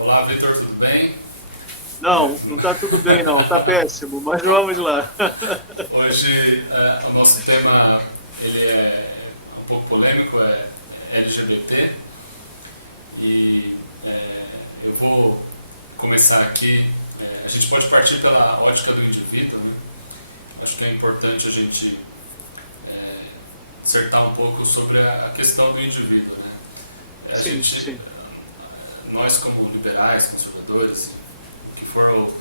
Olá, Vitor, tudo bem? Não, não está tudo bem não, está péssimo, mas vamos lá. Hoje o nosso tema ele é um pouco polêmico, é LGBT e eu vou começar aqui. A gente pode partir pela ótica do indivíduo, né? Acho que é importante a gente dissertar um pouco sobre a questão do indivíduo, né? A Sim, gente, sim, nós como liberais, conservadores e o que for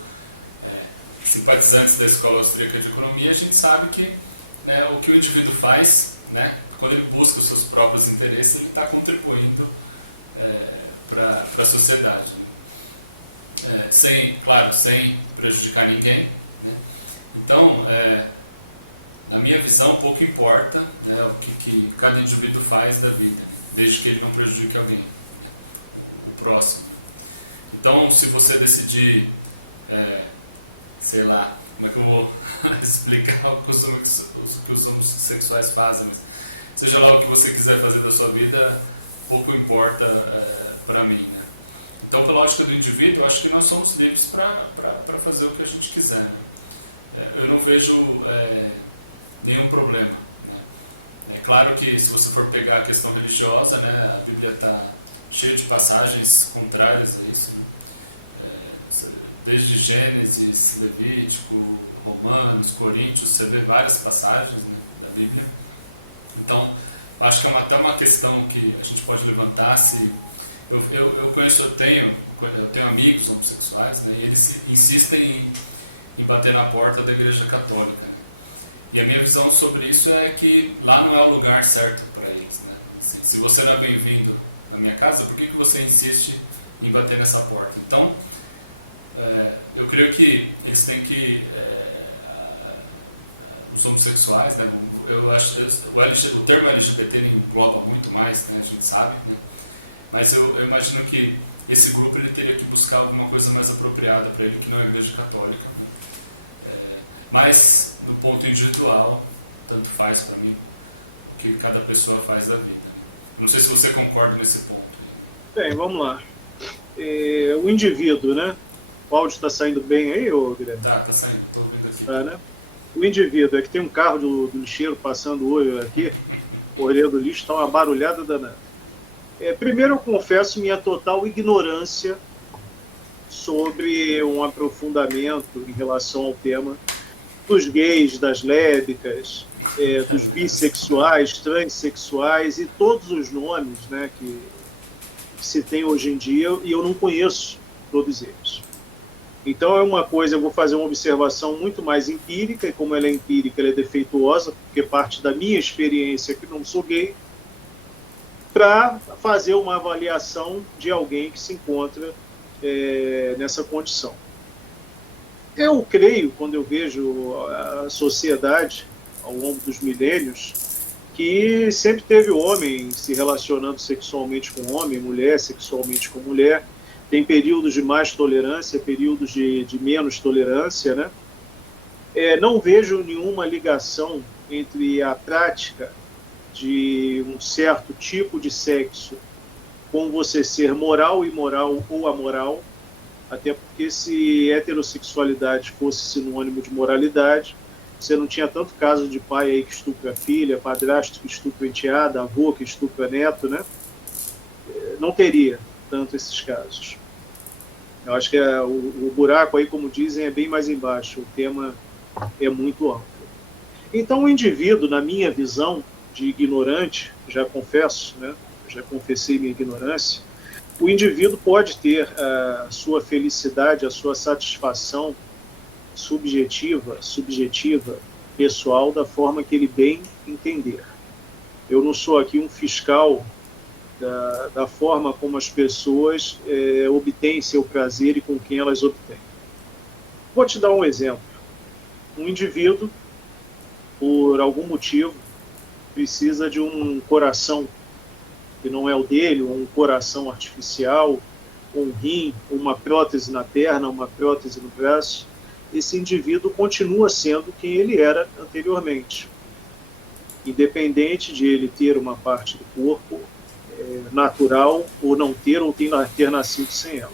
é, simpatizantes da escola austríaca de economia, a gente sabe que, né, o que o indivíduo faz, né, quando ele busca os seus próprios interesses, ele está contribuindo para a sociedade, né? Claro, sem prejudicar ninguém, né? Então, na minha visão, pouco importa, né, o que cada indivíduo faz da vida, né, desde que ele não prejudique alguém, né, o próximo, né? Então, se você decidir, sei lá, como é que eu vou explicar o que os homossexuais fazem, mas seja lá o que você quiser fazer da sua vida, pouco importa para mim, né? Então, pela lógica do indivíduo, eu acho que nós somos livres para fazer o que a gente quiser, né? Eu não vejo nenhum problema, né? É claro que se você for pegar a questão religiosa, né, a Bíblia está cheia de passagens contrárias a isso, né? Desde Gênesis, Levítico, Romanos, Coríntios, você vê várias passagens, né, da Bíblia. Então, eu acho que é até uma questão que a gente pode levantar se eu conheço, eu tenho amigos homossexuais, né, e eles insistem em bater na porta da Igreja Católica, né? E a minha visão sobre isso é que lá não é o lugar certo para eles, né? Assim, se você não é bem-vindo na minha casa, por que você insiste em bater nessa porta? Então, eu creio que eles têm que os homossexuais, né? Eu acho o termo LGBT ele engloba muito mais, né? A gente sabe, né? Mas eu imagino que esse grupo ele teria que buscar alguma coisa mais apropriada para ele que não é a Igreja Católica, né? Mas no ponto individual, tanto faz para mim o que cada pessoa faz da vida, né? Eu não sei se você concorda nesse ponto aí, né? bem, vamos lá. O indivíduo, né? O áudio está saindo bem aí, ô Guilherme? Tá saindo, tô ouvindo aqui Tá, tudo. né? O indivíduo é que tem um carro do lixeiro passando hoje aqui, correndo do lixo, está uma barulhada danada. Primeiro, eu confesso minha total ignorância sobre um aprofundamento em relação ao tema dos gays, das lésbicas, dos bissexuais, transexuais e todos os nomes, né, que se tem hoje em dia, e eu não conheço todos eles. Então é uma coisa, eu vou fazer uma observação muito mais empírica, e como ela é empírica, ela é defeituosa, porque parte da minha experiência, que não sou gay, para fazer uma avaliação de alguém que se encontra nessa condição. Eu creio, quando eu vejo a sociedade ao longo dos milênios, que sempre teve homem se relacionando sexualmente com homem, mulher sexualmente com mulher. Tem períodos de mais tolerância, períodos de menos tolerância, né? Não vejo nenhuma ligação entre a prática de um certo tipo de sexo com você ser moral, imoral ou amoral, até porque se heterossexualidade fosse sinônimo de moralidade, você não tinha tanto caso de pai aí que estupra filha, padrasto que estupra enteada, avô que estupra neto, né? Não teria tanto esses casos. Eu acho que o buraco aí, como dizem, é bem mais embaixo, o tema é muito amplo. Então o indivíduo, na minha visão de ignorante, já confesso, né? Já confessei minha ignorância, o indivíduo pode ter a sua felicidade, a sua satisfação subjetiva, pessoal, da forma que ele bem entender. Eu não sou aqui um fiscal da forma como as pessoas obtêm seu prazer e com quem elas obtêm. Vou te dar um exemplo. Um indivíduo, por algum motivo, precisa de um coração que não é o dele, ou um coração artificial, ou um rim, uma prótese na perna, uma prótese no braço. Esse indivíduo continua sendo quem ele era anteriormente, independente de ele ter uma parte do corpo natural ou não ter, ou ter nascido sem ela.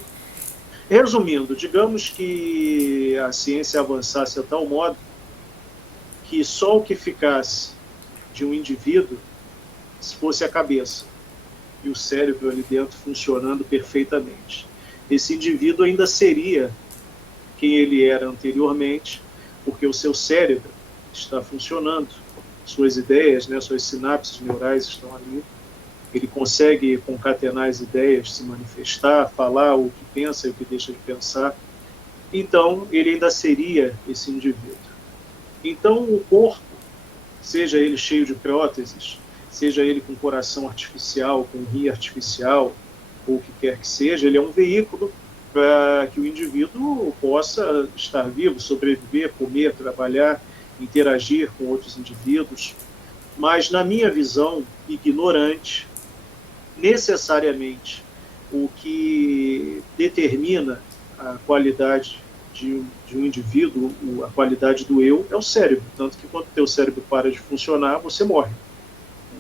Resumindo, digamos que a ciência avançasse a tal modo que só o que ficasse de um indivíduo fosse a cabeça e o cérebro ali dentro funcionando perfeitamente. Esse indivíduo ainda seria quem ele era anteriormente, porque o seu cérebro está funcionando, suas ideias, né, suas sinapses neurais estão ali, ele consegue concatenar as ideias, se manifestar, falar o que pensa e o que deixa de pensar. Então, ele ainda seria esse indivíduo. Então, o corpo, seja ele cheio de próteses, seja ele com coração artificial, com rim artificial, ou o que quer que seja, ele é um veículo para que o indivíduo possa estar vivo, sobreviver, comer, trabalhar, interagir com outros indivíduos. Mas, na minha visão ignorante, necessariamente o que determina a qualidade de um indivíduo, a qualidade do eu, é o cérebro. Tanto que quando o teu cérebro para de funcionar, você morre.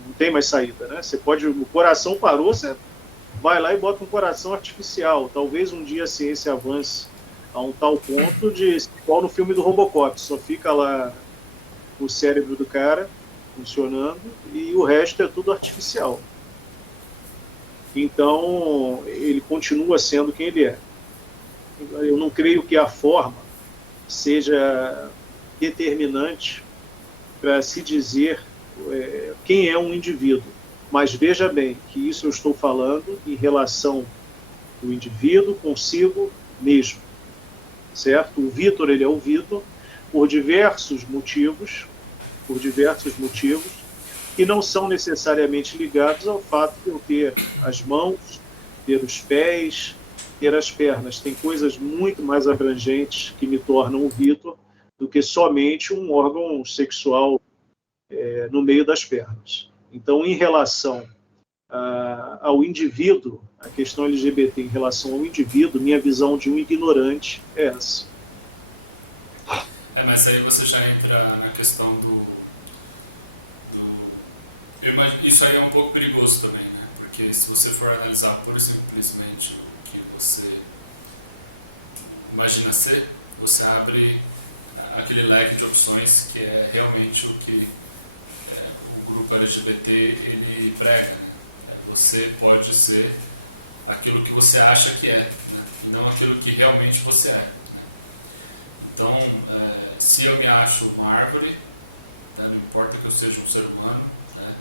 Não tem mais saída, né? Você pode, o coração parou, você vai lá e bota um coração artificial. Talvez um dia a ciência avance a um tal ponto de, igual no filme do Robocop, só fica lá o cérebro do cara funcionando e o resto é tudo artificial. Então, ele continua sendo quem ele é. Eu não creio que a forma seja determinante para se dizer quem é um indivíduo. Mas veja bem que isso eu estou falando em relação do indivíduo consigo mesmo, certo? O Vitor, ele é o Vitor por diversos motivos, que não são necessariamente ligados ao fato de eu ter as mãos, ter os pés, ter as pernas. Tem coisas muito mais abrangentes que me tornam o Vitor do que somente um órgão sexual no meio das pernas. Então, em relação ao indivíduo, a questão LGBT em relação ao indivíduo, minha visão de um ignorante é essa. Mas aí você já entra na questão isso aí é um pouco perigoso também, né? Porque se você for analisar pura e simplesmente o que você imagina ser, você abre aquele leque de opções que é realmente o que o grupo LGBT ele prega, né? Você pode ser aquilo que você acha que é, né? E não aquilo que realmente você é, né? Então, se eu me acho uma árvore, né, não importa que eu seja um ser humano, né,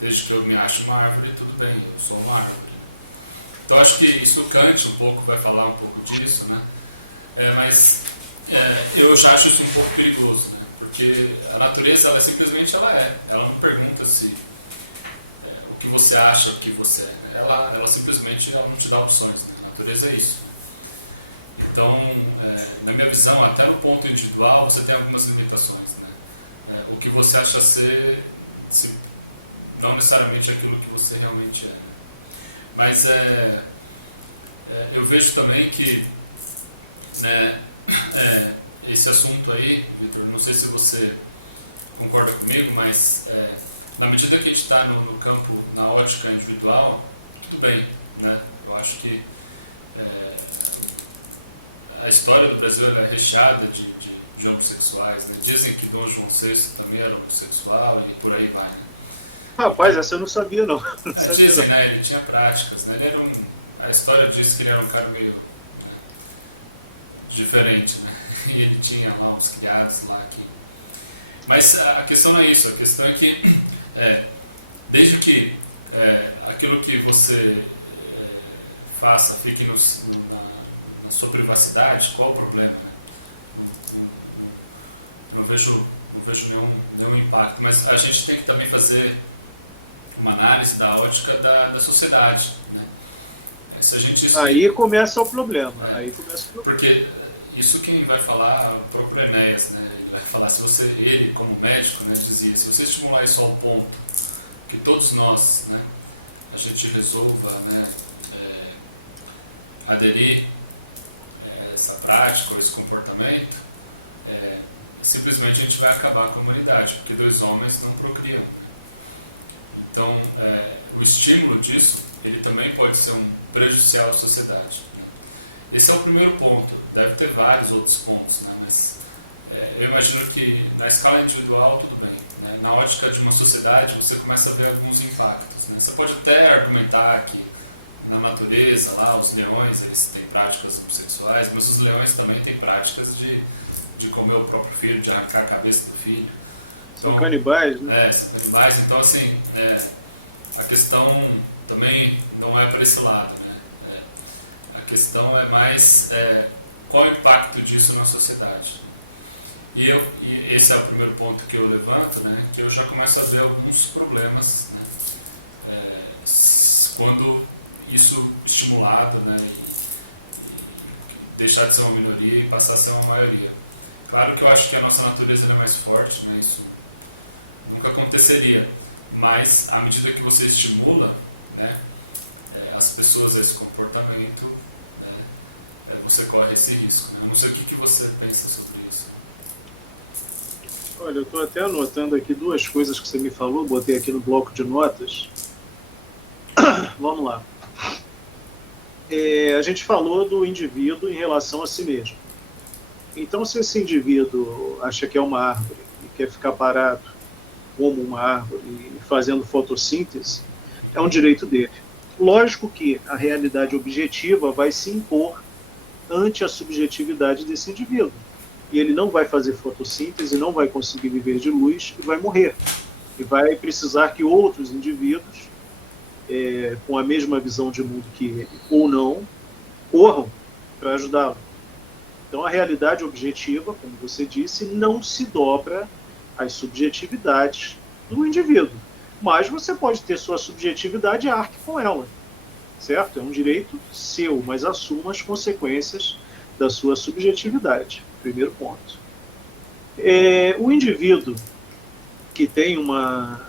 desde que eu me ache uma árvore, tudo bem, eu sou uma árvore. Então acho que isso Kant um pouco vai falar um pouco disso, né? Mas eu já acho isso um pouco perigoso, né? Porque a natureza ela simplesmente ela não pergunta se o que você acha o que você é, né? Ela simplesmente ela não te dá opções, né? A natureza é isso, né? Então, na minha visão, até no ponto individual você tem algumas limitações, né? O que você acha ser não necessariamente aquilo que você realmente é, né? Mas eu vejo também que, né, esse assunto aí, Vitor, não sei se você concorda comigo, mas na medida que a gente está no campo, na ótica individual, tudo bem, né? Eu acho que a história do Brasil ela é recheada de homossexuais, né? Dizem que Dom João VI também era homossexual e por aí vai, né? Rapaz, então, essa eu não sabia, não. Dizem, né? Ele tinha práticas, né? Ele era a história diz que ele era um cara meio, né, diferente, né? E ele tinha lá uns criados lá que... Mas a questão não é isso, a questão é que desde que aquilo que você faça fique na sua privacidade, qual o problema, né? Eu não vejo nenhum impacto, mas a gente tem que também fazer uma análise da ótica da sociedade, né? Se a gente aí começa o problema. Porque isso quem vai falar, o próprio Enéas, né? Ele vai falar, ele como médico, né, dizia, se você estimular isso ao ponto que todos nós, né, a gente resolva, né, aderir a essa prática ou esse comportamento, simplesmente a gente vai acabar com a humanidade, porque 2 homens não procriam, né? Então, o estímulo disso, ele também pode ser prejudicial à sociedade, né? esse é o primeiro ponto. Deve ter vários outros pontos, né? Mas eu imagino que na escala individual tudo bem, né? Na ótica de uma sociedade você começa a ver alguns impactos, né? Você pode até argumentar que na natureza lá os leões eles têm práticas homossexuais, mas os leões também têm práticas de comer o próprio filho, de arrancar a cabeça do filho. Então, são canibais, né? são canibais. Então assim, a questão também não é para esse lado, né? A questão é mais qual o impacto disso na sociedade. E esse é o primeiro ponto que eu levanto, né? Que eu já começo a ver alguns problemas, né? Quando isso estimulado, né? E deixar de ser uma minoria e passar a ser uma maioria. Claro que eu acho que a nossa natureza ela é mais forte, né? Isso nunca aconteceria. Mas à medida que você estimula, né? As pessoas a esse comportamento, né? Você corre esse risco, né? Eu não sei o que você pensa sobre isso. Né? Olha, eu estou até anotando aqui duas coisas que você me falou, botei aqui no bloco de notas. Vamos lá. A gente falou do indivíduo em relação a si mesmo. Então, se esse indivíduo acha que é uma árvore e quer ficar parado como uma árvore e fazendo fotossíntese, é um direito dele. Lógico que a realidade objetiva vai se impor ante a subjetividade desse indivíduo. E ele não vai fazer fotossíntese, não vai conseguir viver de luz e vai morrer. E vai precisar que outros indivíduos, com a mesma visão de mundo que ele, ou não, corram para ajudá-lo. Então a realidade objetiva, como você disse, não se dobra às subjetividades do indivíduo. Mas você pode ter sua subjetividade e arque com ela. Certo? É um direito seu, mas assuma as consequências da sua subjetividade. Primeiro ponto. O indivíduo que tem uma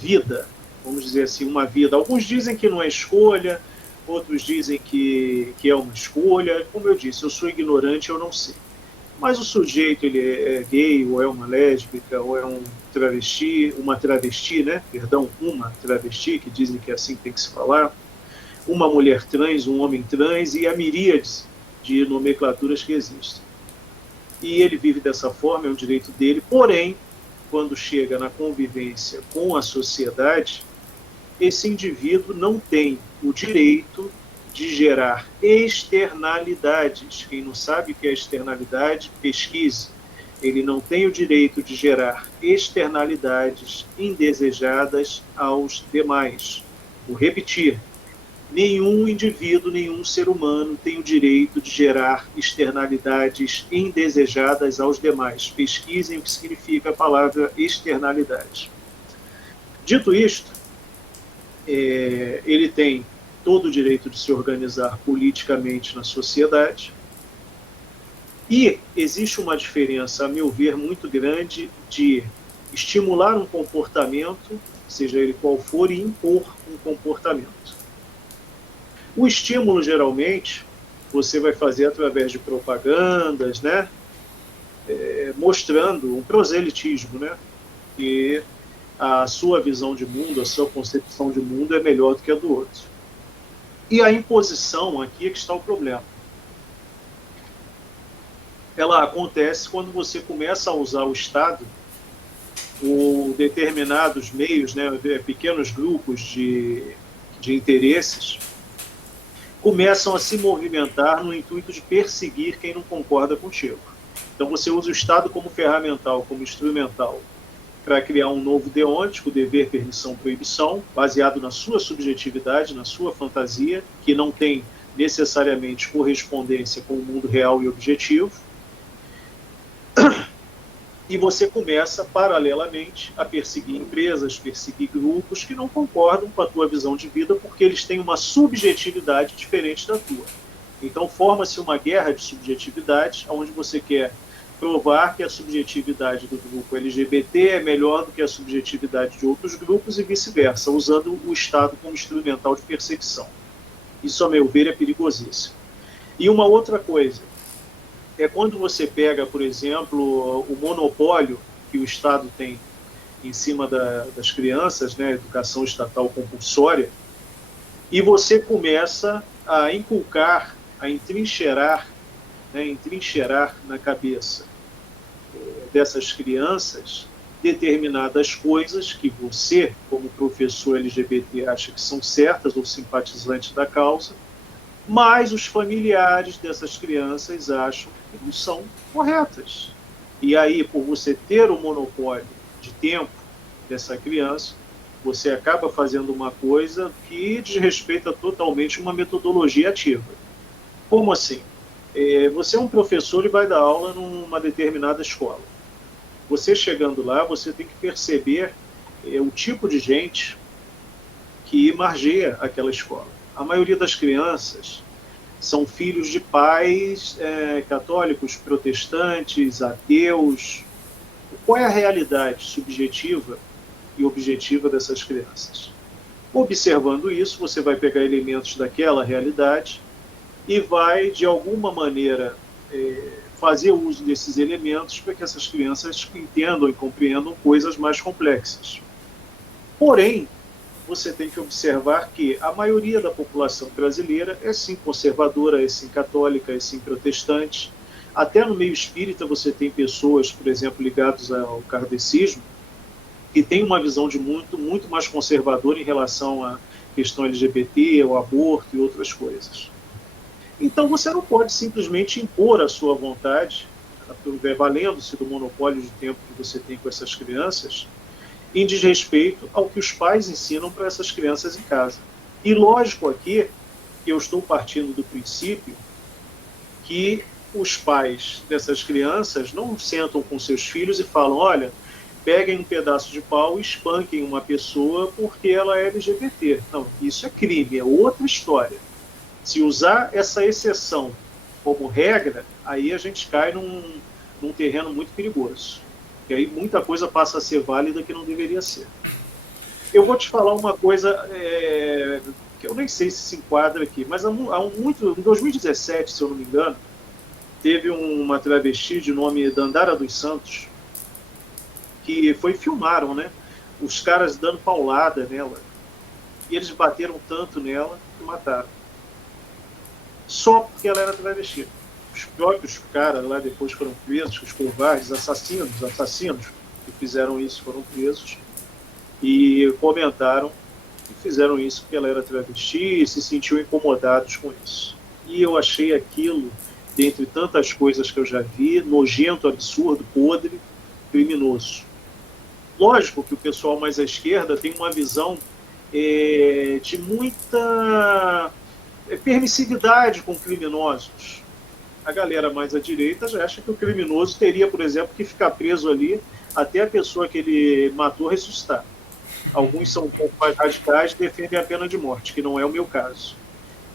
vida, vamos dizer assim, uma vida, alguns dizem que não é escolha, outros dizem que é uma escolha. Como eu disse, eu sou ignorante, eu não sei. Mas o sujeito, ele é gay, ou é uma lésbica, ou é um travesti, uma travesti, né? Perdão, uma travesti, que dizem que é assim que tem que se falar, uma mulher trans, um homem trans e a miríades de nomenclaturas que existem. E ele vive dessa forma, é um direito dele, porém, quando chega na convivência com a sociedade, esse indivíduo não tem o direito de gerar externalidades. Quem não sabe o que é externalidade, pesquise. Ele não tem o direito de gerar externalidades indesejadas aos demais. Vou repetir. Nenhum indivíduo, nenhum ser humano tem o direito de gerar externalidades indesejadas aos demais. Pesquisem o que significa a palavra externalidade. Dito isto, ele tem todo o direito de se organizar politicamente na sociedade. E existe uma diferença, a meu ver, muito grande de estimular um comportamento, seja ele qual for, e impor um comportamento. O estímulo, geralmente, você vai fazer através de propagandas, né? Mostrando um proselitismo, né? Que a sua visão de mundo, a sua concepção de mundo é melhor do que a do outro. E a imposição, aqui é que está o problema. Ela acontece quando você começa a usar o Estado ou determinados meios, né, pequenos grupos de interesses, começam a se movimentar no intuito de perseguir quem não concorda contigo. Então você usa o Estado como ferramental, como instrumental, para criar um novo deôntico, dever, permissão, proibição, baseado na sua subjetividade, na sua fantasia, que não tem necessariamente correspondência com o mundo real e objetivo. E você começa, paralelamente, a perseguir empresas, perseguir grupos que não concordam com a tua visão de vida, porque eles têm uma subjetividade diferente da tua. Então forma-se uma guerra de subjetividade, onde você quer provar que a subjetividade do grupo LGBT é melhor do que a subjetividade de outros grupos e vice-versa, usando o Estado como instrumental de perseguição. Isso, a meu ver, é perigosíssimo. E uma outra coisa, é quando você pega, por exemplo, o monopólio que o Estado tem em cima das crianças, né, educação estatal compulsória, e você começa a inculcar, a entrincheirar, né, entrincheirar na cabeça dessas crianças determinadas coisas que você, como professor LGBT, acha que são certas ou simpatizante da causa, mas os familiares dessas crianças acham que não são corretas. E aí, por você ter o monopólio de tempo dessa criança, você acaba fazendo uma coisa que desrespeita totalmente uma metodologia ativa. Como assim? Você é um professor e vai dar aula numa determinada escola. Você chegando lá, você tem que perceber o tipo de gente que margeia aquela escola. A maioria das crianças são filhos de pais católicos, protestantes, ateus. Qual é a realidade subjetiva e objetiva dessas crianças? Observando isso, você vai pegar elementos daquela realidade e vai, de alguma maneira, fazer uso desses elementos para que essas crianças entendam e compreendam coisas mais complexas. Porém, você tem que observar que a maioria da população brasileira é sim conservadora, é sim católica, é sim protestante. Até no meio espírita você tem pessoas, por exemplo, ligadas ao kardecismo, que têm uma visão de muito mais conservadora em relação à questão LGBT, ao aborto e outras coisas. Então você não pode simplesmente impor a sua vontade, valendo-se do monopólio de tempo que você tem com essas crianças, em desrespeito ao que os pais ensinam para essas crianças em casa. E lógico aqui que eu estou partindo do princípio que os pais dessas crianças não sentam com seus filhos e falam: olha, peguem um pedaço de pau e espanquem uma pessoa porque ela é LGBT. Não, isso é crime, é outra história. Se usar essa exceção como regra, aí a gente cai num terreno muito perigoso. E aí muita coisa passa a ser válida que não deveria ser. Eu vou te falar uma coisa que eu nem sei se enquadra aqui, mas em 2017, se eu não me engano, teve uma travesti de nome Dandara dos Santos, que filmaram, né? Os caras dando paulada nela. E eles bateram tanto nela que mataram. Só porque ela era travesti. Os próprios caras lá depois foram presos, os covardes, assassinos que fizeram isso foram presos e comentaram que fizeram isso porque ela era travesti e se sentiam incomodados com isso. E eu achei aquilo, dentre tantas coisas que eu já vi, nojento, absurdo, podre, criminoso. Lógico que o pessoal mais à esquerda tem uma visão de muita permissividade com criminosos. A galera mais à direita já acha que o criminoso teria, por exemplo, que ficar preso ali até a pessoa que ele matou ressuscitar. Alguns são um pouco mais radicais e defendem a pena de morte, que não é o meu caso.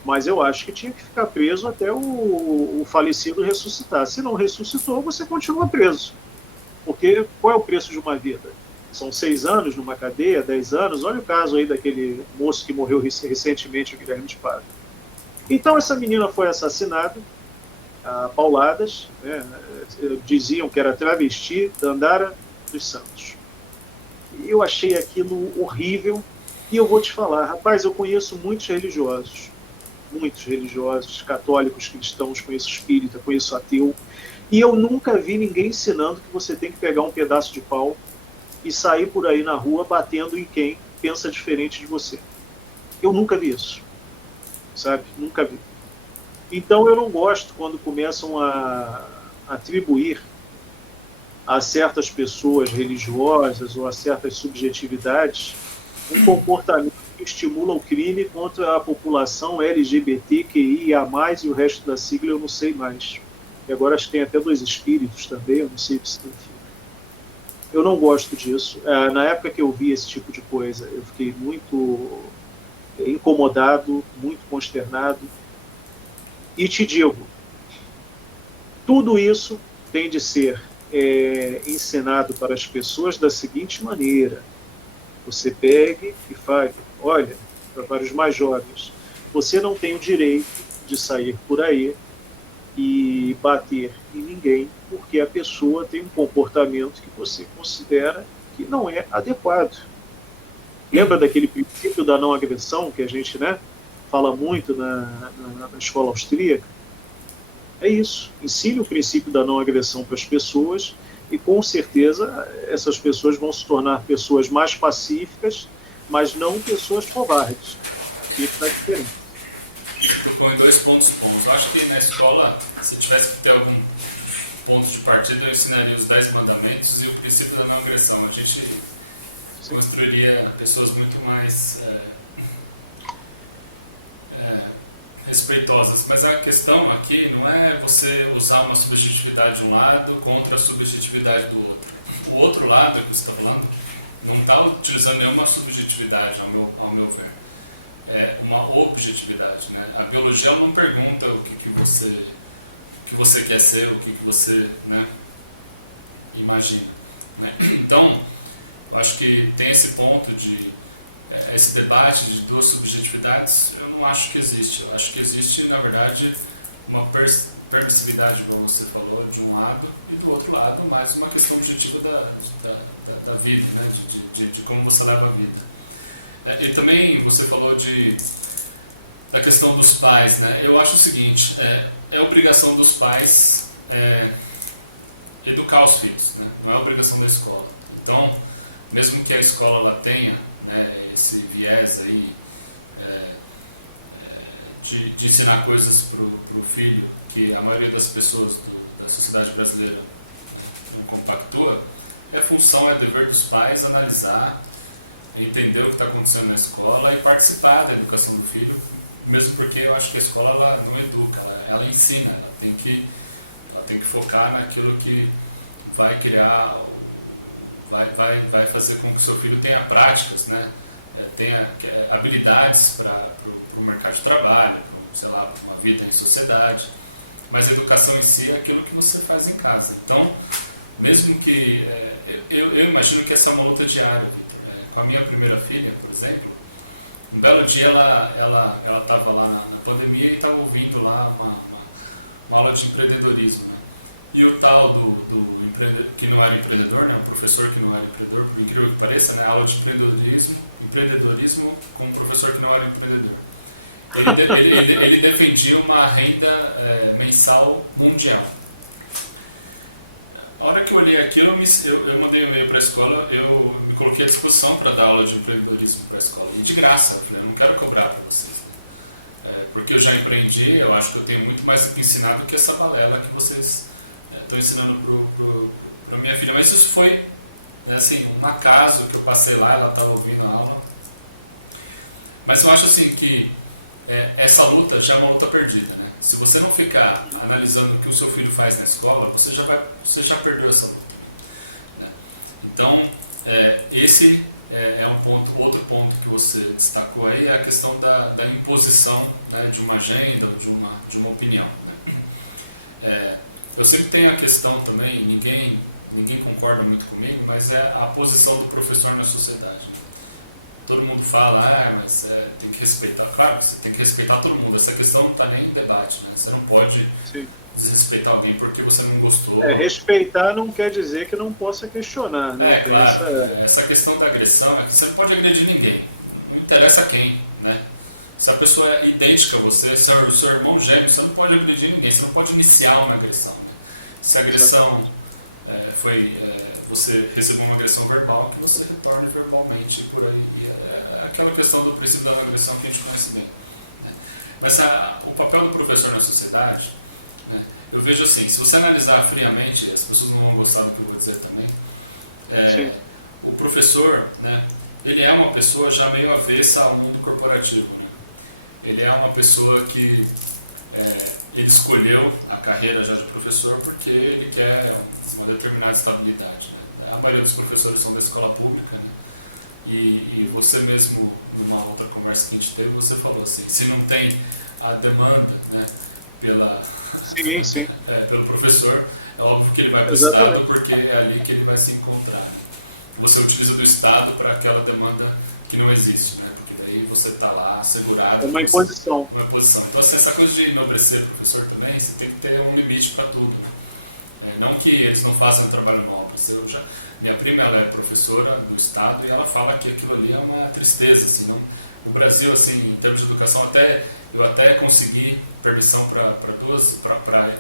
Mas eu acho que tinha que ficar preso até o falecido ressuscitar. Se não ressuscitou, você continua preso. Porque qual é o preço de uma vida? São 6 anos numa cadeia, 10 anos. Olha o caso aí daquele moço que morreu recentemente, o Guilherme de Pádua. Então essa menina foi assassinada a pauladas, né? Diziam que era travesti, Dandara dos Santos. Eu achei aquilo horrível e eu vou te falar, rapaz, eu conheço muitos religiosos, católicos, cristãos, conheço espírita, conheço ateu, e eu nunca vi ninguém ensinando que você tem que pegar um pedaço de pau e sair por aí na rua batendo em quem pensa diferente de você. Eu nunca vi isso, sabe? Nunca vi. Então eu não gosto quando começam a atribuir a certas pessoas religiosas ou a certas subjetividades um comportamento que estimula o crime contra a população LGBTQIA+, e o resto da sigla eu não sei mais. E agora acho que tem até 2 espíritos também, eu não sei o que significa. Eu não gosto disso. Na época que eu vi esse tipo de coisa, eu fiquei muito incomodado, muito consternado. E te digo, tudo isso tem de ser ensinado para as pessoas da seguinte maneira: você pegue e fale, olha, para os mais jovens, você não tem o direito de sair por aí e bater em ninguém porque a pessoa tem um comportamento que você considera que não é adequado. Lembra daquele princípio da não agressão que a gente, né, fala muito na escola austríaca, é isso. Ensine o princípio da não agressão para as pessoas e, com certeza, essas pessoas vão se tornar pessoas mais pacíficas, mas não pessoas covardes. Isso é diferente. Você tocou em 2 pontos bons. Eu acho que na escola, se tivesse que ter algum ponto de partida, eu ensinaria os 10 mandamentos e o princípio da não agressão. A gente construiria pessoas muito mais respeitosas. Mas a questão aqui não é você usar uma subjetividade de um lado contra a subjetividade do outro. O outro lado que você está falando não está utilizando nenhuma subjetividade, ao meu ver. É uma objetividade, né? A biologia ela não pergunta o que você quer ser, o que você, né, imagina, né? Então, eu acho que tem esse ponto de esse debate de 2 subjetividades, eu não acho que existe. Eu acho que existe, na verdade, uma permissividade, como você falou, de um lado e do outro lado, mais uma questão objetiva da vida, né? De como você leva a vida. E também você falou da questão dos pais, né? Eu acho o seguinte, é obrigação dos pais educar os filhos, né? Não é obrigação da escola. Então, mesmo que a escola ela tenha, né, esse viés aí de ensinar coisas pro filho que a maioria das pessoas da sociedade brasileira, né, não compactua, é dever dos pais analisar, entender o que está acontecendo na escola e participar da educação do filho, mesmo porque eu acho que a escola ela não educa, ela ensina, ela tem que focar naquilo que vai criar, vai fazer com que o seu filho tenha práticas, né? Tenha habilidades para o mercado de trabalho, para uma vida em sociedade. Mas a educação em si é aquilo que você faz em casa. Então, mesmo que... eu imagino que essa é uma luta diária, Victor. Com a minha primeira filha, por exemplo, um belo dia ela estava lá na pandemia e estava ouvindo lá uma aula de empreendedorismo, né? E o tal que não era empreendedor, né? O professor que não era empreendedor, por incrível que pareça, né? Aula de empreendedorismo com um professor que não era empreendedor. Ele defendia uma renda mensal mundial. A hora que eu olhei aquilo, eu mandei um e-mail para a escola, eu me coloquei à disposição para dar aula de empreendedorismo para a escola. E de graça, eu falei, eu não quero cobrar para vocês, né? Porque eu já empreendi, eu acho que eu tenho muito mais do que ensinar do que essa balela que vocês estão ensinando para minha filha. Mas isso foi, né, assim, um acaso que eu passei lá, ela estava ouvindo a aula. Mas eu acho assim que essa luta já é uma luta perdida, né? Se você não ficar analisando o que o seu filho faz na escola, você já perdeu essa luta, né? Então, esse é um ponto. Outro ponto que você destacou aí é a questão da imposição, né, de uma agenda ou de uma opinião, né? Eu sempre tenho a questão também, ninguém concorda muito comigo, mas é a posição do professor na sociedade, né? Todo mundo fala, mas tem que respeitar. Claro que você tem que respeitar todo mundo. Essa questão não está nem em debate, né? Você não pode desrespeitar alguém porque você não gostou. Respeitar não quer dizer que não possa questionar, né? Claro. Essa questão da agressão é que você não pode agredir ninguém. Não interessa quem, né? Se a pessoa é idêntica a você, se é o seu irmão gêmeo, você não pode agredir ninguém. Você não pode iniciar uma agressão, né? Se a agressão você recebeu uma agressão verbal, que você retorne verbalmente por aí. E aquela questão do princípio da agressão que a gente conhece bem, né? Mas o papel do professor na sociedade, né, eu vejo assim, se você analisar friamente, as pessoas não vão gostar do que eu vou dizer também, o professor, né, ele é uma pessoa já meio avessa ao mundo corporativo, né? Ele é uma pessoa que ele escolheu a carreira já de professor porque ele quer uma determinada estabilidade, né? A maioria dos professores são da escola pública, né? E você mesmo, numa outra conversa que a gente teve, você falou assim, se não tem a demanda, né, pelo professor, é óbvio que ele vai para o Estado porque é ali que ele vai se encontrar, né? Você utiliza do Estado para aquela demanda que não existe, né? Porque daí você está lá segurado. Uma imposição. Então, assim, essa coisa de enobrecer professor também, você tem que ter um limite para tudo, né? Não que eles não fazem um trabalho nobre. Minha prima, ela é professora do estado e ela fala que aquilo ali é uma tristeza, assim, não, o Brasil, assim, em termos de educação, eu até consegui permissão para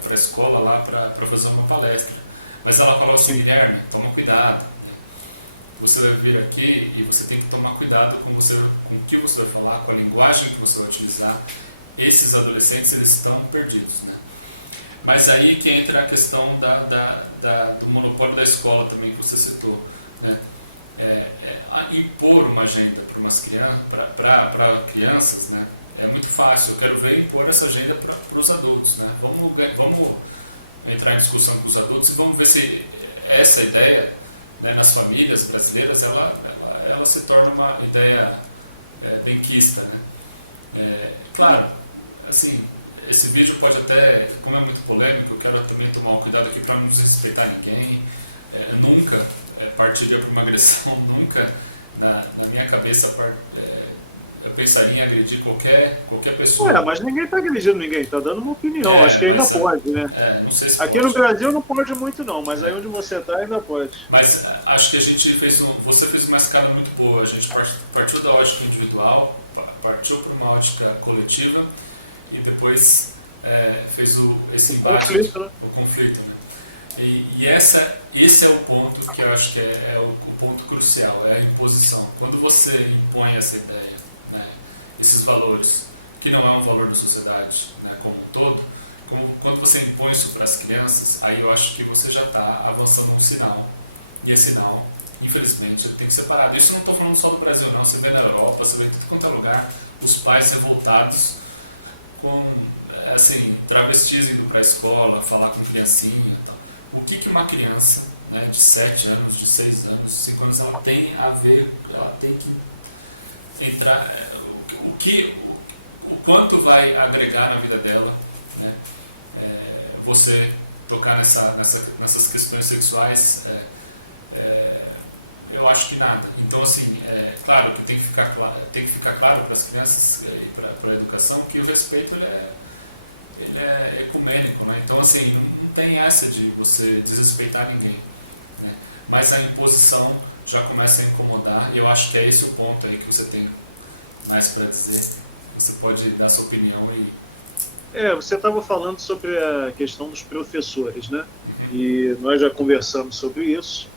a escola lá para fazer uma palestra. Mas ela falou assim: Guilherme, toma cuidado, né? Você vai vir aqui e você tem que tomar cuidado com o que você vai falar, com a linguagem que você vai utilizar. Esses adolescentes, eles estão perdidos, né? Mas aí que entra a questão do monopólio da escola também, que você citou, né? Impor uma agenda para umas crianças, né? É muito fácil. Eu quero ver impor essa agenda para os adultos, né? Vamos entrar em discussão com os adultos e vamos ver se essa ideia, né, nas famílias brasileiras, ela se torna uma ideia benquista, né? Claro, assim, esse vídeo pode até, como é muito polêmico, eu quero também tomar um cuidado aqui para não desrespeitar ninguém. Eu nunca partiria para uma agressão, nunca na minha cabeça eu pensaria em agredir qualquer pessoa. Mas ninguém está agredindo ninguém, está dando uma opinião. Acho que ainda pode, né? Não sei se aqui pode. No Brasil não pode muito não, mas aí onde você está ainda pode. Mas acho que a gente você fez uma escala muito boa. A gente partiu da ótica individual, partiu para uma ótica coletiva e depois fez esse embate, o conflito, né? E esse é o ponto que eu acho que é o ponto crucial, é a imposição. Quando você impõe essa ideia, né, esses valores, que não é um valor da sociedade, né, como um todo, quando você impõe isso para as crianças, aí eu acho que você já está avançando um sinal, e esse sinal, infelizmente, ele tem que ser parado. Isso eu não estou falando só do Brasil, não. Você vê na Europa, você vê em tudo quanto é lugar, os pais revoltados com, assim, travestis indo para a escola, falar com criancinha e tal. O que uma criança, né, de 7 anos, de 6 anos, de 5 anos, ela tem a ver, ela tem que entrar, o quanto vai agregar na vida dela, né, você tocar nessas questões sexuais, eu acho que nada. Então, assim, claro que tem que ficar claro para as crianças e para a educação que o respeito ele é ecumênico, né? Então, assim, não tem essa de você desrespeitar ninguém, né? Mas a imposição já começa a incomodar e eu acho que é esse o ponto aí que você tem mais para dizer. Você pode dar sua opinião e... Você estava falando sobre a questão dos professores, né? Uhum. E nós já conversamos sobre isso,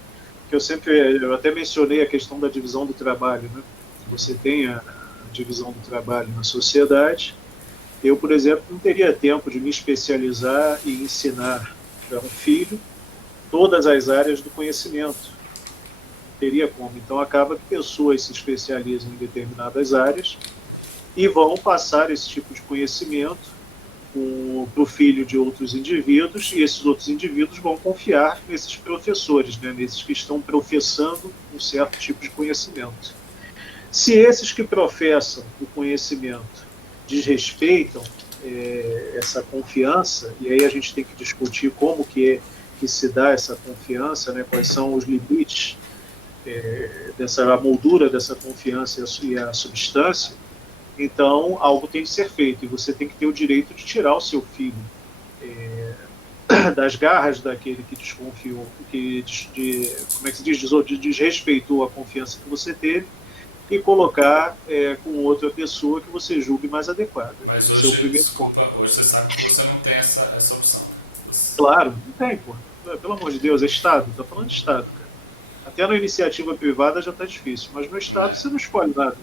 que eu até mencionei a questão da divisão do trabalho, né? Você tem a divisão do trabalho na sociedade. Eu, por exemplo, não teria tempo de me especializar e ensinar para um filho todas as áreas do conhecimento. Teria como. Então, acaba que pessoas se especializam em determinadas áreas e vão passar esse tipo de conhecimento para o filho de outros indivíduos, e esses outros indivíduos vão confiar nesses professores, né, nesses que estão professando um certo tipo de conhecimento. Se esses que professam o conhecimento desrespeitam essa confiança, e aí a gente tem que discutir como que se dá essa confiança, né, quais são os limites a moldura dessa confiança e a substância. Então, algo tem que ser feito, e você tem que ter o direito de tirar o seu filho das garras daquele que desconfiou, como é que se diz, desrespeitou a confiança que você teve, e colocar com outra pessoa que você julgue mais adequada. Mas hoje, desculpa, hoje você sabe que você não tem essa opção, né? Claro, não tem, pô. Pelo amor de Deus, é Estado, estou falando de Estado. Até na iniciativa privada já está difícil, mas no Estado você não escolhe nada.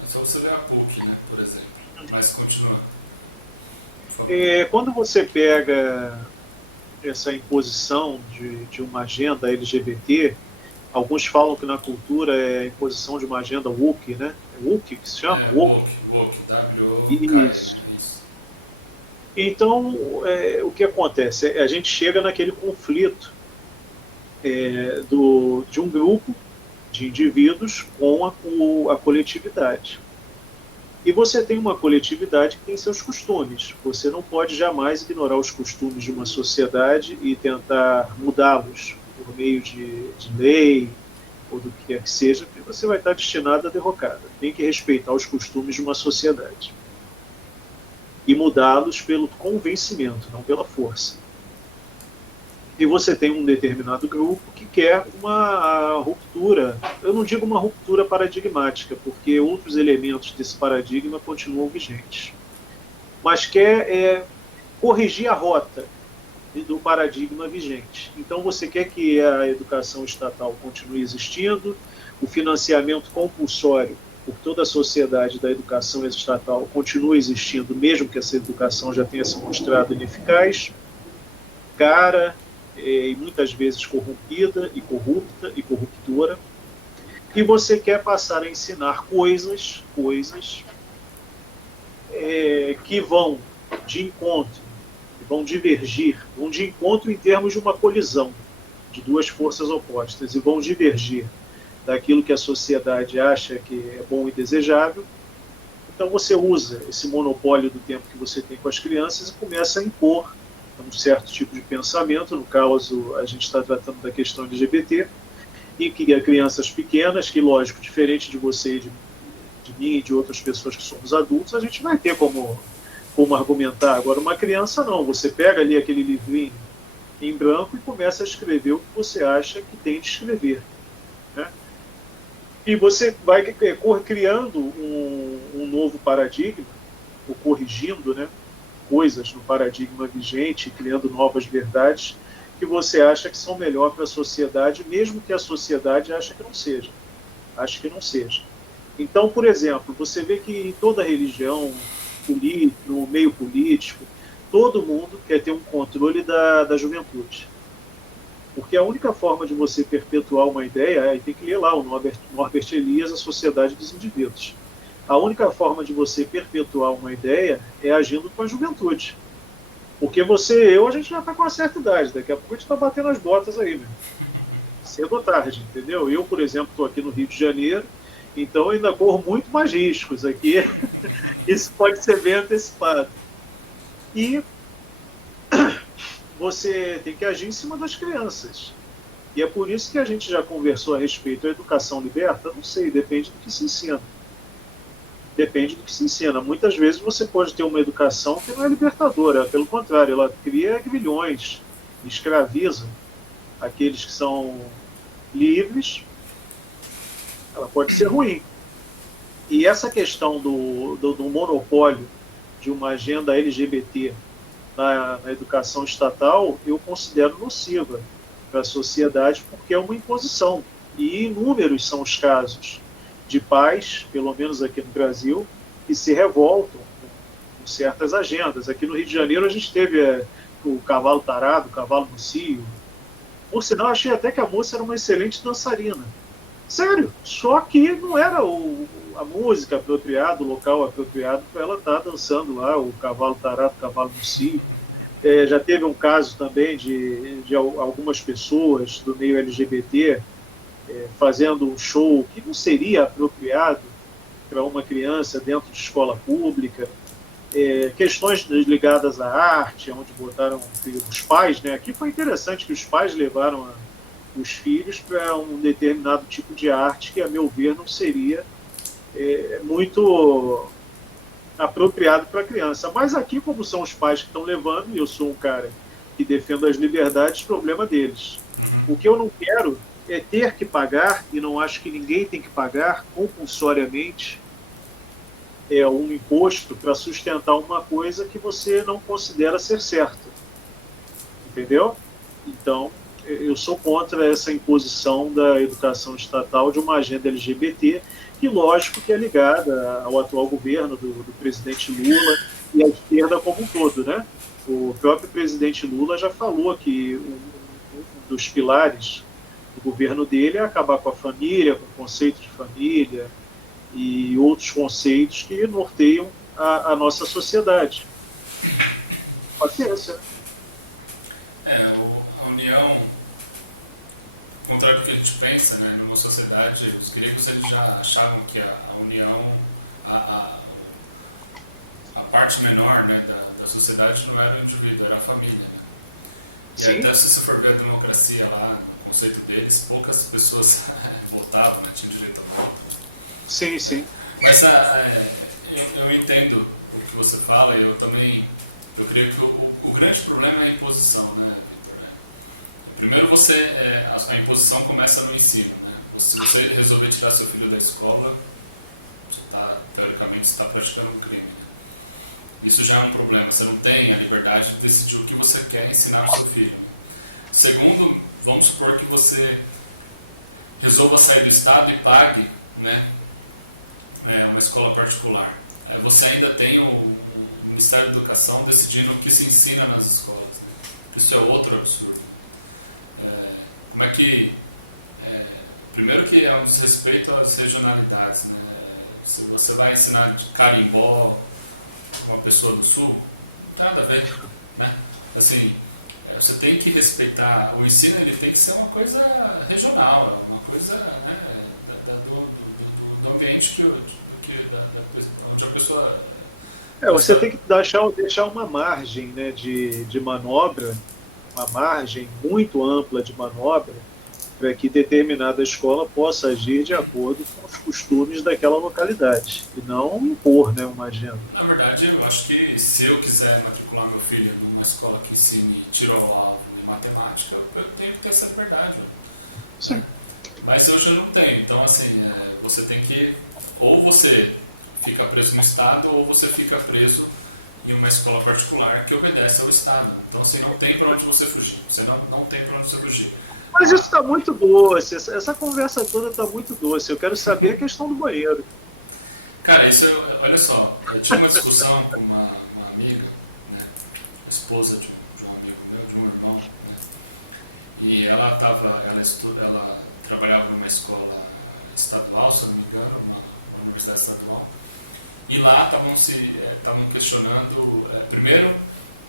É só você ver a PUC, né, por exemplo. Mas continua, por favor. Quando você pega essa imposição de uma agenda LGBT, alguns falam que na cultura é a imposição de uma agenda woke, né? Woke que se chama? Woke, W-O-K-E, né? Isso. Então, o que acontece? A gente chega naquele conflito de um grupo de indivíduos com a coletividade. E você tem uma coletividade que tem seus costumes. Você não pode jamais ignorar os costumes de uma sociedade e tentar mudá-los por meio de lei ou do que quer que seja, porque você vai estar destinado à derrocada. Tem que respeitar os costumes de uma sociedade e mudá-los pelo convencimento, não pela força. E você tem um determinado grupo que quer uma ruptura, eu não digo uma ruptura paradigmática, porque outros elementos desse paradigma continuam vigentes, mas quer corrigir a rota do paradigma vigente. Então você quer que a educação estatal continue existindo, o financiamento compulsório por toda a sociedade da educação estatal continue existindo, mesmo que essa educação já tenha se mostrado ineficaz, cara, e muitas vezes corrompida e corrupta e corruptora, e você quer passar a ensinar coisas que vão de encontro, vão divergir, vão de encontro em termos de uma colisão de duas forças opostas, e vão divergir daquilo que a sociedade acha que é bom e desejável. Então você usa esse monopólio do tempo que você tem com as crianças e começa a impor um certo tipo de pensamento. No caso, a gente está tratando da questão LGBT, e que crianças pequenas, que lógico, diferente de você, de mim e de outras pessoas que somos adultos, a gente vai ter como argumentar. Agora, uma criança não, você pega ali aquele livrinho em branco e começa a escrever o que você acha que tem de escrever, né? E você vai criando um novo paradigma, ou corrigindo, né, coisas no paradigma vigente, criando novas verdades que você acha que são melhor para a sociedade, mesmo que a sociedade ache que não seja. Então, por exemplo, você vê que em toda religião, no meio político, todo mundo quer ter um controle da juventude. Porque a única forma de você perpetuar uma ideia, tem que ler lá o Norbert Elias, A Sociedade dos Indivíduos. A única forma de você perpetuar uma ideia é agindo com a juventude. Porque a gente já está com uma certa idade, daqui a pouco a gente está batendo as botas aí, cedo ou tarde, entendeu? Eu, por exemplo, estou aqui no Rio de Janeiro, então eu ainda corro muito mais riscos aqui. Isso pode ser bem antecipado. E você tem que agir em cima das crianças. E é por isso que a gente já conversou a respeito da educação liberta. Não sei, depende do que se ensina. Muitas vezes você pode ter uma educação que não é libertadora, pelo contrário, ela cria grilhões, escraviza aqueles que são livres. Ela pode ser ruim. E essa questão do monopólio de uma agenda LGBT na educação estatal, eu considero nociva para a sociedade, porque é uma imposição. E inúmeros são os casos de pais, pelo menos aqui no Brasil, que se revoltam com certas agendas. Aqui no Rio de Janeiro a gente teve o cavalo tarado, o cavalo mocio. Por sinal, achei até que a moça era uma excelente dançarina. Sério, só que não era a música apropriada, o local apropriado para ela estar dançando lá, o cavalo tarado, o cavalo mocio. Já teve um caso também de algumas pessoas do meio LGBT fazendo um show que não seria apropriado para uma criança dentro de escola pública. Questões ligadas à arte, onde botaram os pais, né? Aqui foi interessante que os pais levaram os filhos para um determinado tipo de arte que, a meu ver, não seria muito apropriado para a criança. Mas aqui, como são os pais que estão levando, e eu sou um cara que defendo as liberdades, problema deles. Uhum. O que eu não quero é ter que pagar, e não acho que ninguém tem que pagar compulsoriamente um imposto para sustentar uma coisa que você não considera ser certa. Entendeu? Então, eu sou contra essa imposição da educação estatal de uma agenda LGBT, que lógico que é ligada ao atual governo do presidente Lula e à esquerda como um todo, né? O próprio presidente Lula já falou que um dos pilares do governo dele é acabar com a família, com o conceito de família e outros conceitos que norteiam a nossa sociedade. Paciência. A união, ao contrário do que a gente pensa, né, numa sociedade, os gregos eles já achavam que a união, a parte menor, né, da sociedade não era o indivíduo, era a família, né? E Sim. até se você for ver a democracia lá, no conceito deles, poucas pessoas votavam, né, tinham direito a voto, né? Sim, sim. Mas eu entendo o que você fala, e eu creio que o grande problema é a imposição, né, Vitor? primeiro a imposição começa no ensino, né? Se você resolver tirar seu filho da escola, teoricamente você está praticando um crime, né? Isso já é um problema, você não tem a liberdade de decidir o que você quer ensinar para o seu filho, né? Segundo, vamos supor que você resolva sair do estado e pague, né, uma escola particular. Você ainda tem o Ministério da Educação decidindo o que se ensina nas escolas, né? Isso é outro absurdo, né? Como é que... primeiro que é um desrespeito às regionalidades, né? Se você vai ensinar de carimbó uma pessoa do sul, não tem nada a ver, né? Assim, você tem que respeitar, o ensino ele tem que ser uma coisa regional, uma coisa, né, do ambiente onde a pessoa... Você tem que deixar uma margem, né, de manobra, uma margem muito ampla de manobra, para que determinada escola possa agir de acordo com os costumes daquela localidade, e não impor, né, uma agenda. Na verdade, eu acho que se eu quiser matricular meu filho numa escola que ensine tiro ao alvo e matemática, eu tenho que ter essa liberdade, né? Mas hoje eu não tenho, então assim, você tem que... Ou você fica preso no Estado, ou você fica preso em uma escola particular que obedece ao Estado. Então assim, não tem para onde você fugir, você não tem para onde você fugir. Mas isso está muito doce, essa conversa toda está muito doce. Eu quero saber a questão do banheiro. Cara, olha só, eu tive uma discussão com uma amiga, né, esposa de um amigo meu, de um irmão, né, e ela trabalhava numa escola estadual, se eu não me engano, uma universidade estadual, e lá estavam questionando, primeiro,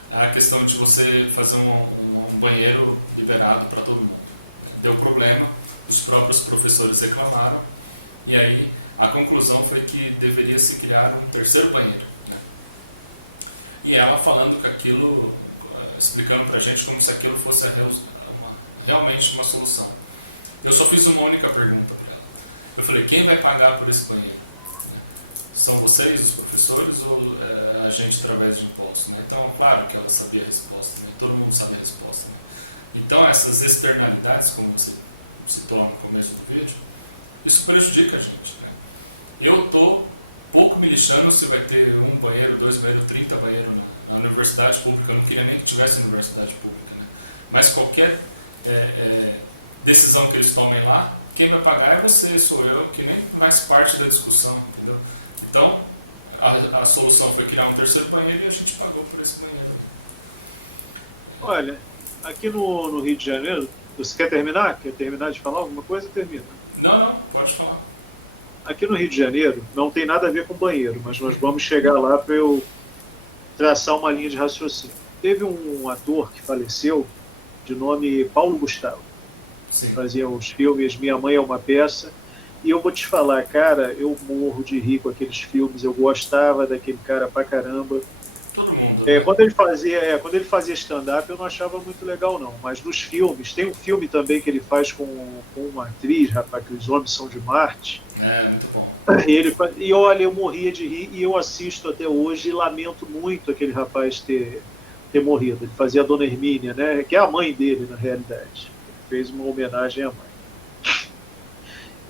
a questão de você fazer um banheiro liberado para todo mundo. Deu problema, os próprios professores reclamaram, e aí a conclusão foi que deveria se criar um terceiro banheiro, né? E ela falando que aquilo, explicando pra gente como se aquilo fosse realmente uma solução. Eu só fiz uma única pergunta para ela. Eu falei, quem vai pagar por esse banheiro? São vocês, os professores, ou a gente através de impostos, né? Então, claro que ela sabia a resposta, né? Todo mundo sabe a resposta, né? Então, essas externalidades, como você citou no começo do vídeo, isso prejudica a gente, né? Eu tô pouco me lixando se vai ter um banheiro, 2 banheiros, 30 banheiros na universidade pública. Eu não queria nem que tivesse universidade pública, né? Mas qualquer decisão que eles tomem lá, quem vai pagar é você, sou eu, que nem faz parte da discussão, entendeu? Então, a solução foi criar um terceiro banheiro e a gente pagou por esse banheiro aí. Olha, aqui no Rio de Janeiro, você quer terminar? Quer terminar de falar alguma coisa? Termina. Não, pode falar. Aqui no Rio de Janeiro, não tem nada a ver com banheiro, mas nós vamos chegar lá para eu traçar uma linha de raciocínio. Teve um ator que faleceu, de nome Paulo Gustavo. Sim. Fazia os filmes Minha Mãe é uma Peça. E eu vou te falar, cara, eu morro de rir com aqueles filmes, eu gostava daquele cara pra caramba. Todo mundo, né? Quando ele fazia stand-up, eu não achava muito legal, não. Mas nos filmes, tem um filme também que ele faz com uma atriz, rapaz, que Os Homens São de Marte. Muito bom. E olha, eu morria de rir e eu assisto até hoje e lamento muito aquele rapaz ter morrido. Ele fazia a Dona Hermínia, né? Que é a mãe dele, na realidade. Fez uma homenagem à mãe.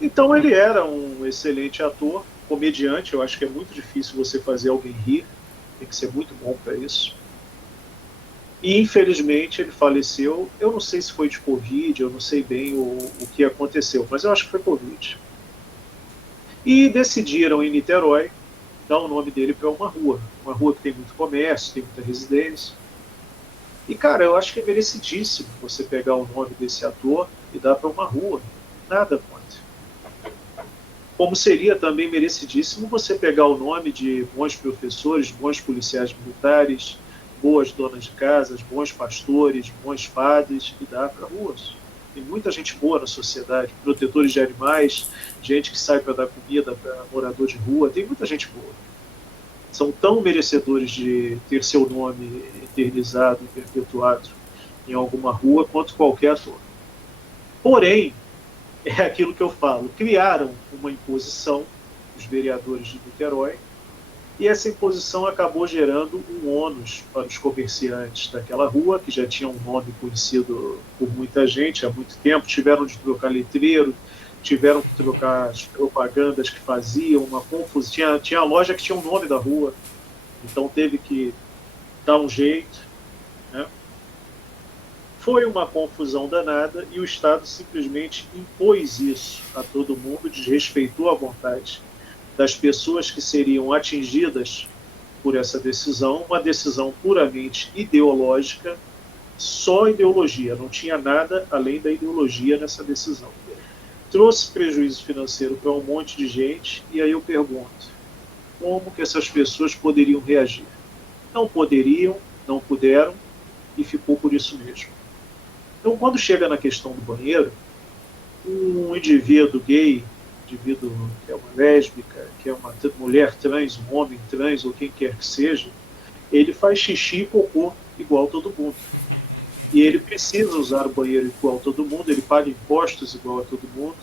Então ele era um excelente ator, comediante. Eu acho que é muito difícil você fazer alguém rir, tem que ser muito bom para isso. E infelizmente ele faleceu. Eu não sei se foi de Covid, eu não sei bem o que aconteceu, mas eu acho que foi Covid. E decidiram em Niterói dar o nome dele para uma rua que tem muito comércio, tem muita residência. E cara, eu acho que é merecidíssimo você pegar o nome desse ator e dar para uma rua, nada contra. Como seria também merecidíssimo você pegar o nome de bons professores, bons policiais militares, boas donas de casas, bons pastores, bons padres e dar para ruas. Tem muita gente boa na sociedade, protetores de animais, gente que sai para dar comida para morador de rua, tem muita gente boa. São tão merecedores de ter seu nome eternizado, perpetuado em alguma rua quanto qualquer ator. Porém, é aquilo que eu falo, criaram uma imposição, os vereadores de Niterói, E essa imposição acabou gerando um ônus para os comerciantes daquela rua, que já tinha um nome conhecido por muita gente há muito tempo, tiveram de trocar letreiro, tiveram que trocar as propagandas que faziam, uma confusão. Tinha loja que tinha o nome da rua, então teve que dar um jeito, né? Foi uma confusão danada e o Estado simplesmente impôs isso a todo mundo, desrespeitou a vontade das pessoas que seriam atingidas por essa decisão, uma decisão puramente ideológica, só ideologia, não tinha nada além da ideologia nessa decisão. Trouxe prejuízo financeiro para um monte de gente, e aí eu pergunto, como que essas pessoas poderiam reagir? Não poderiam, não puderam, e ficou por isso mesmo. Então, quando chega na questão do banheiro, um indivíduo gay, indivíduo que é uma lésbica, que é uma mulher trans, um homem trans, ou quem quer que seja, ele faz xixi e cocô igual todo mundo. E ele precisa usar o banheiro igual a todo mundo, ele paga impostos igual a todo mundo.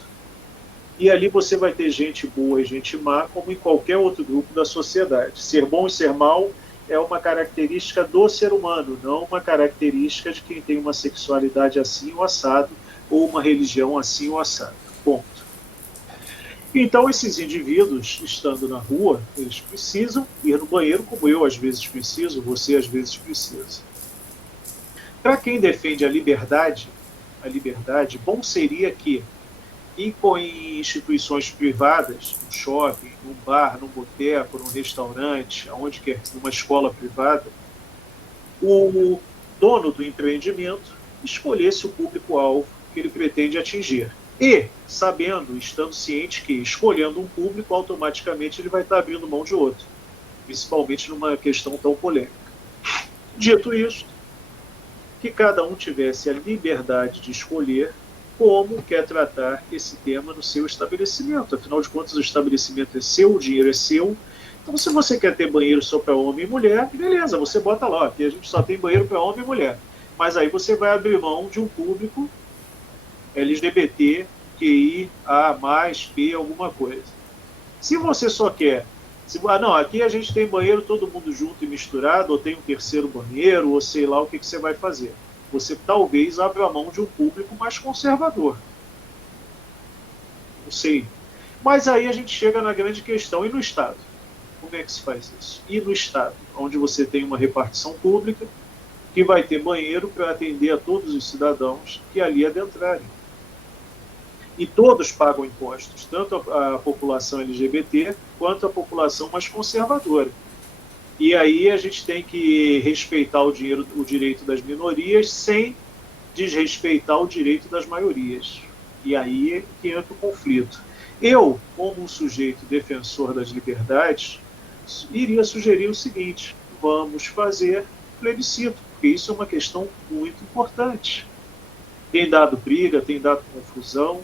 E ali você vai ter gente boa e gente má, como em qualquer outro grupo da sociedade. Ser bom e ser mal é uma característica do ser humano, não uma característica de quem tem uma sexualidade assim ou assado, ou uma religião assim ou assado. Ponto. Então, esses indivíduos, estando na rua, eles precisam ir no banheiro, como eu às vezes preciso, você às vezes precisa. Para quem defende a liberdade, bom seria que, em instituições privadas, no shopping, num bar, num boteco, num restaurante, aonde quer, numa escola privada, o dono do empreendimento escolhesse o público-alvo que ele pretende atingir. E, sabendo, estando ciente que, escolhendo um público, automaticamente ele vai estar abrindo mão de outro, principalmente numa questão tão polêmica. Dito isso, que cada um tivesse a liberdade de escolher como quer tratar esse tema no seu estabelecimento. Afinal de contas, o estabelecimento é seu, o dinheiro é seu. Então, se você quer ter banheiro só para homem e mulher, beleza, você bota lá. Aqui a gente só tem banheiro para homem e mulher. Mas aí você vai abrir mão de um público LGBT, QI, A, P, alguma coisa. Se você só quer... não, aqui a gente tem banheiro todo mundo junto e misturado, ou tem um terceiro banheiro, ou sei lá o que você vai fazer. Você talvez abra mão de um público mais conservador. Não sei. Mas aí a gente chega na grande questão. E no Estado? Como é que se faz isso? E no Estado, onde você tem uma repartição pública que vai ter banheiro para atender a todos os cidadãos que ali adentrarem. E todos pagam impostos, tanto a população LGBT quanto a população mais conservadora. E aí a gente tem que respeitar o direito das minorias sem desrespeitar o direito das maiorias. E aí é que entra o conflito. Eu, como um sujeito defensor das liberdades, iria sugerir o seguinte: vamos fazer plebiscito, porque isso é uma questão muito importante. Tem dado briga, tem dado confusão.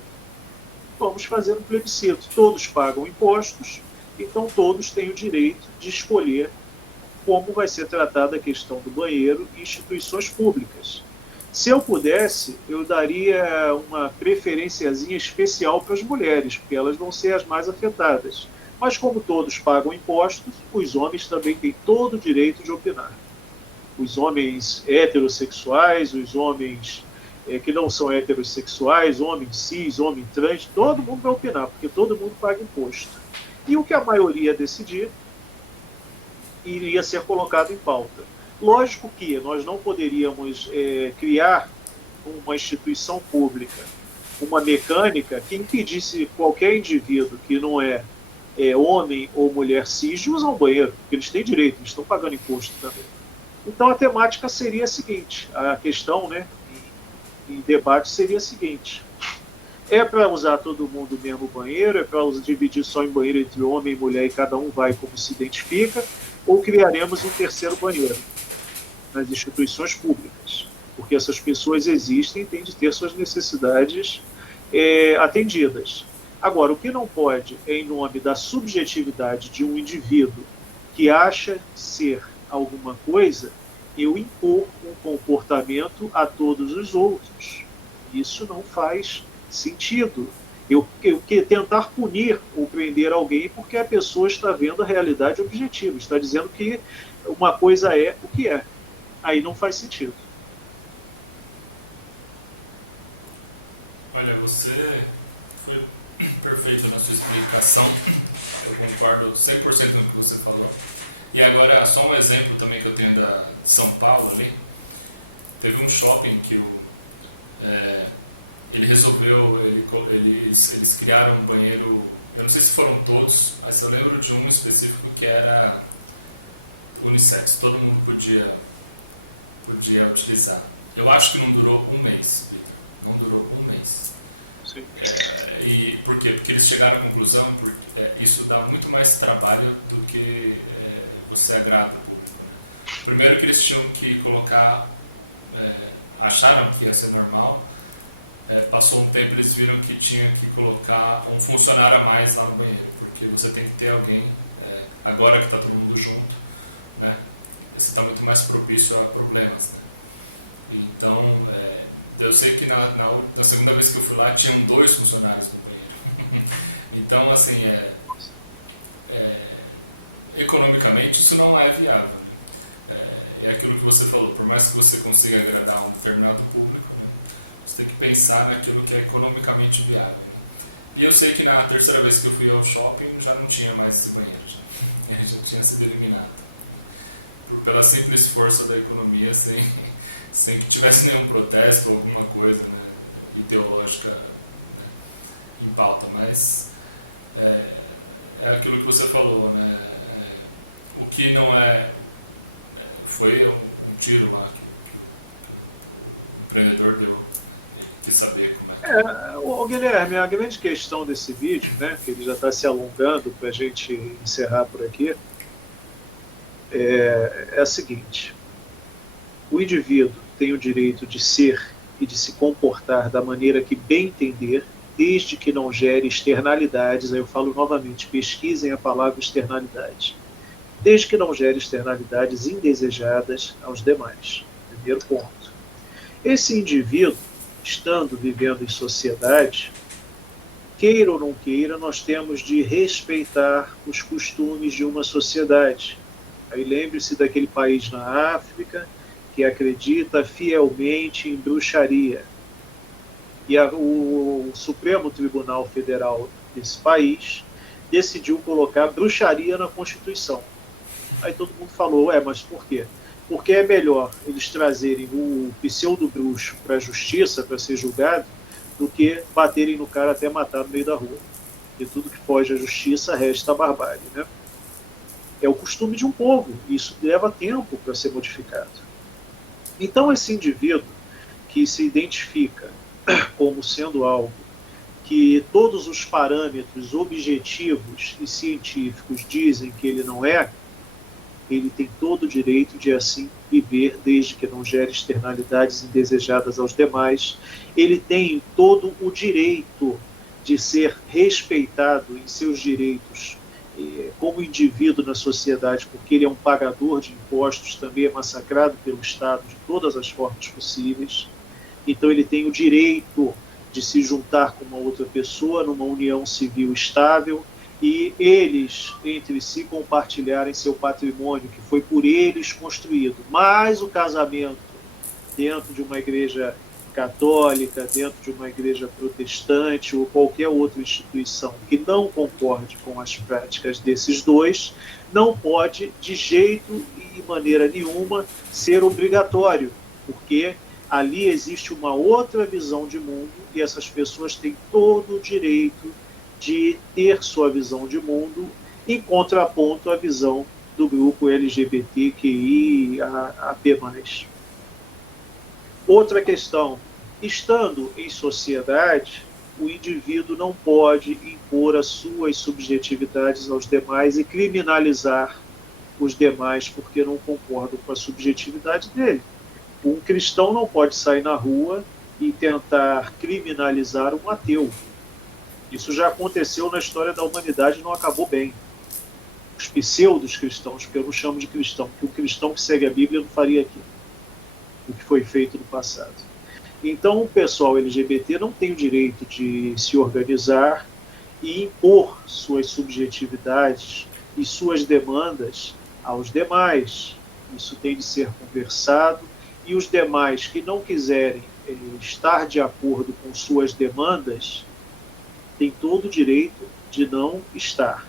Vamos fazer um plebiscito. Todos pagam impostos, então todos têm o direito de escolher como vai ser tratada a questão do banheiro em instituições públicas. Se eu pudesse, eu daria uma preferenciazinha especial para as mulheres, porque elas vão ser as mais afetadas. Mas como todos pagam impostos, os homens também têm todo o direito de opinar. Os homens heterossexuais, os homens que não são heterossexuais, homem cis, homem trans, todo mundo vai opinar, porque todo mundo paga imposto. E o que a maioria decidir iria ser colocado em pauta. Lógico que nós não poderíamos criar uma instituição pública, uma mecânica que impedisse qualquer indivíduo que não é homem ou mulher cis de usar um banheiro, porque eles têm direito, eles estão pagando imposto também. Então a temática seria a seguinte, a questão, né, em debate seria a seguinte: é para usar todo mundo o mesmo banheiro? É para dividir só em banheiro entre homem e mulher e cada um vai como se identifica? Ou criaremos um terceiro banheiro nas instituições públicas? Porque essas pessoas existem e têm de ter suas necessidades atendidas. Agora, o que não pode é, em nome da subjetividade de um indivíduo que acha ser alguma coisa, eu impor um comportamento a todos os outros. Isso não faz sentido. Eu que tentar punir ou prender alguém porque a pessoa está vendo a realidade objetiva, está dizendo que uma coisa é o que é. Aí não faz sentido. Olha, você foi perfeito na sua explicação. Eu concordo 100% no que você falou. E agora, só um exemplo também que eu tenho de São Paulo ali. Teve um shopping que ele resolveu, eles criaram um banheiro, eu não sei se foram todos, mas eu lembro de um específico que era unissex, todo mundo podia utilizar. Eu acho que não durou um mês, Vitor, não durou um mês. E por quê? Porque eles chegaram à conclusão porque isso dá muito mais trabalho do que você agrada o público, né? Primeiro que eles tinham que colocar, acharam que ia ser normal, passou um tempo eles viram que tinha que colocar um funcionário a mais lá no banheiro, porque você tem que ter alguém, agora que está todo mundo junto, né? Você está muito mais propício a problemas, né? Então, eu sei que na segunda vez que eu fui lá tinham 2 funcionários no banheiro. Então, assim, economicamente isso não é viável, né? É aquilo que você falou, por mais que você consiga agradar um determinado público, né? Você tem que pensar naquilo que é economicamente viável, né? E eu sei que na terceira vez que eu fui ao shopping já não tinha mais esse banheiro, já. Ele já tinha sido eliminado. Pela simples força da economia, sem que tivesse nenhum protesto ou alguma coisa, né, ideológica, né, em pauta. Mas é aquilo que você falou, né? O que não foi um tiro lá que o empreendedor deu, né? Ele quis saber como é que... Guilherme, a grande questão desse vídeo, né, que ele já está se alongando para a gente encerrar por aqui, é a seguinte: o indivíduo tem o direito de ser e de se comportar da maneira que bem entender, desde que não gere externalidades. Aí eu falo novamente, pesquisem a palavra externalidade. Desde que não gere externalidades indesejadas aos demais. Primeiro ponto. Esse indivíduo, estando vivendo em sociedade, queira ou não queira, nós temos de respeitar os costumes de uma sociedade. Aí lembre-se daquele país na África que acredita fielmente em bruxaria. E o Supremo Tribunal Federal desse país decidiu colocar bruxaria na Constituição. Aí todo mundo falou, mas por quê? Porque é melhor eles trazerem o pseudo-bruxo para a justiça, para ser julgado, do que baterem no cara até matar no meio da rua. Porque tudo que foge à justiça resta a barbárie, né? É o costume de um povo, e isso leva tempo para ser modificado. Então, esse indivíduo que se identifica como sendo algo que todos os parâmetros objetivos e científicos dizem que ele não é, ele tem todo o direito de assim viver, desde que não gere externalidades indesejadas aos demais. Ele tem todo o direito de ser respeitado em seus direitos como indivíduo na sociedade, porque ele é um pagador de impostos, também é massacrado pelo Estado de todas as formas possíveis. Então ele tem o direito de se juntar com uma outra pessoa numa união civil estável e eles entre si compartilharem seu patrimônio que foi por eles construído. Mas o casamento dentro de uma igreja católica, dentro de uma igreja protestante ou qualquer outra instituição que não concorde com as práticas desses dois, não pode de jeito e maneira nenhuma ser obrigatório, porque ali existe uma outra visão de mundo e essas pessoas têm todo o direito de ter sua visão de mundo em contraponto à visão do grupo LGBTQIAP+. Outra questão, estando em sociedade, o indivíduo não pode impor as suas subjetividades aos demais e criminalizar os demais porque não concordam com a subjetividade dele. Um cristão não pode sair na rua e tentar criminalizar um ateu. Isso já aconteceu na história da humanidade e não acabou bem. Os pseudos cristãos, porque eu não chamo de cristão, porque o cristão que segue a Bíblia não faria aquilo, o que foi feito no passado. Então, o pessoal LGBT não tem o direito de se organizar e impor suas subjetividades e suas demandas aos demais. Isso tem de ser conversado, e os demais que não quiserem estar de acordo com suas demandas têm todo o direito de não estar.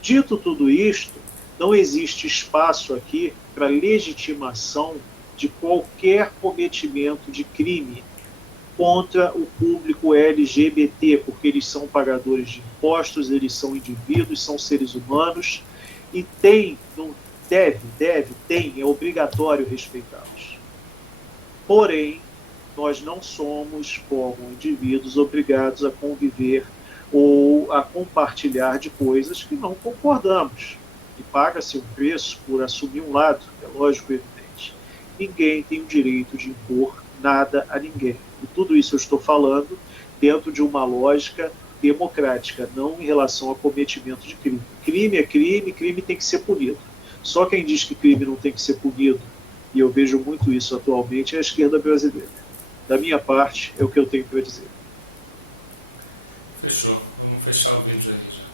Dito tudo isto, não existe espaço aqui para legitimação de qualquer cometimento de crime contra o público LGBT, porque eles são pagadores de impostos, eles são indivíduos, são seres humanos, e não tem, é obrigatório respeitá-los. Porém, nós não somos, como indivíduos, obrigados a conviver ou a compartilhar de coisas que não concordamos. E paga-se um preço por assumir um lado, é lógico e evidente. Ninguém tem o direito de impor nada a ninguém. E tudo isso eu estou falando dentro de uma lógica democrática, não em relação a cometimento de crime. Crime é crime, crime tem que ser punido. Só quem diz que crime não tem que ser punido, e eu vejo muito isso atualmente, é a esquerda brasileira. Da minha parte, é o que eu tenho para dizer. Fechou. Vamos fechar o vídeo aí já.